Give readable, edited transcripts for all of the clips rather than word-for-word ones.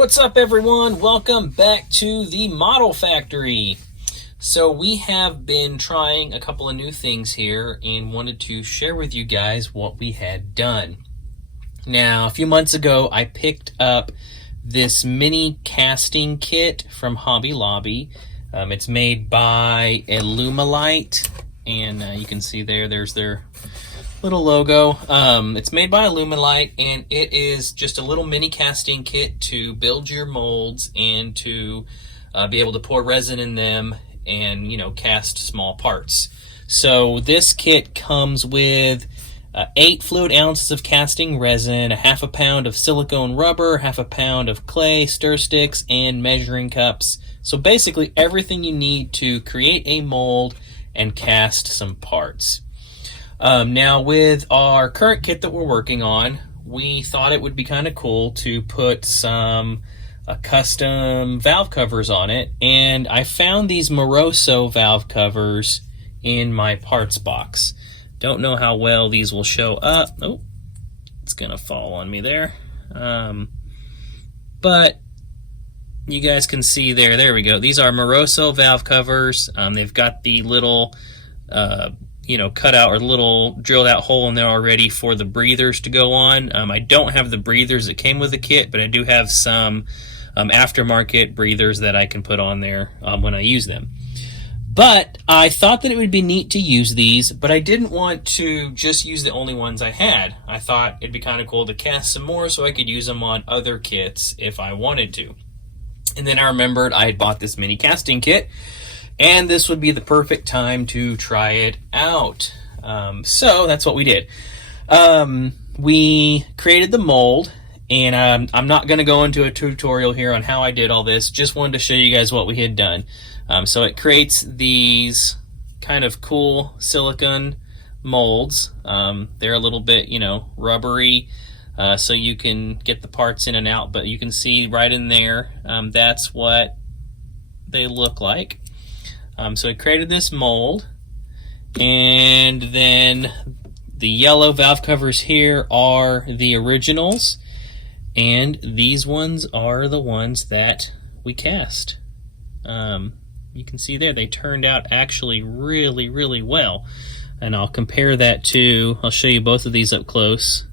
What's up, everyone? Welcome back to the Model Factory. So we have been trying a couple of new things here and wanted to share with you guys what we had done. Now, a few months ago, I picked up this mini casting kit from Hobby Lobby. It's made by Alumilite, and you can see there's their little logo. It's made by Alumilite, and it is just a little mini casting kit to build your molds and to be able to pour resin in them and, cast small parts. So this kit comes with 8 fluid ounces of casting resin, a half a pound of silicone rubber, half a pound of clay, stir sticks, and measuring cups. So basically everything you need to create a mold and cast some parts. Now, with our current kit that we're working on, we thought it would be kind of cool to put some custom valve covers on it, and I found these Moroso valve covers in my parts box. Don't know how well these will show up. Oh, it's gonna fall on me there. But you guys can see there we go. These are Moroso valve covers. They've got the little cut out or little drilled out hole in there already for the breathers to go on. I don't have the breathers that came with the kit, but I do have some aftermarket breathers that I can put on there when I use them. But I thought that it would be neat to use these, but I didn't want to just use the only ones I had. I thought it'd be kind of cool to cast some more so I could use them on other kits if I wanted to. And then I remembered I had bought this mini casting kit, and this would be the perfect time to try it out. So that's what we did. We created the mold, and I'm not going to go into a tutorial here on how I did all this. Just wanted to show you guys what we had done. So it creates these kind of cool silicone molds. They're a little bit, rubbery, so you can get the parts in and out, but you can see right in there, that's what they look like. So I created this mold, and then the yellow valve covers here are the originals, and these ones are the ones that we cast. You can see there, they turned out actually really, really well. And I'll compare that to, I'll show you both of these up close.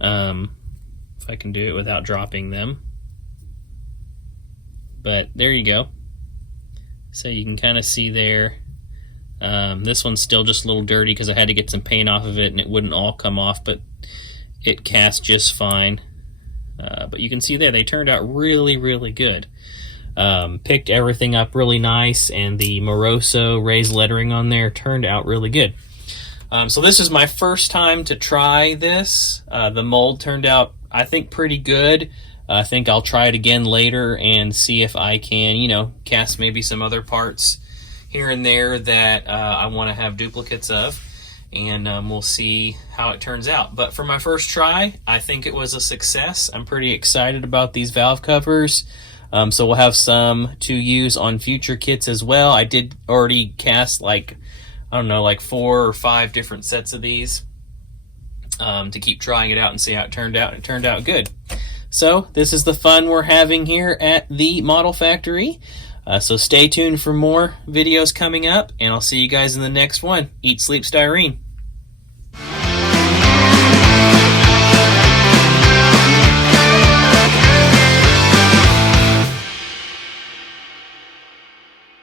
If I can do it without dropping them. But there you go. So you can kind of see there, this one's still just a little dirty because I had to get some paint off of it and it wouldn't all come off, but it cast just fine. But you can see there, they turned out really, really good. Picked everything up really nice, and the Moroso raised lettering on there turned out really good. So this is my first time to try this. The mold turned out, I think, pretty good. I think I'll try it again later and see if I can, cast maybe some other parts here and there that I want to have duplicates of, and we'll see how it turns out. But for my first try, I think it was a success. I'm pretty excited about these valve covers, so we'll have some to use on future kits as well. I did already cast like 4 or 5 different sets of these to keep trying it out and see how it turned out. It turned out good. So this is the fun we're having here at the Model Factory. So stay tuned for more videos coming up, and I'll see you guys in the next one. Eat, sleep, styrene.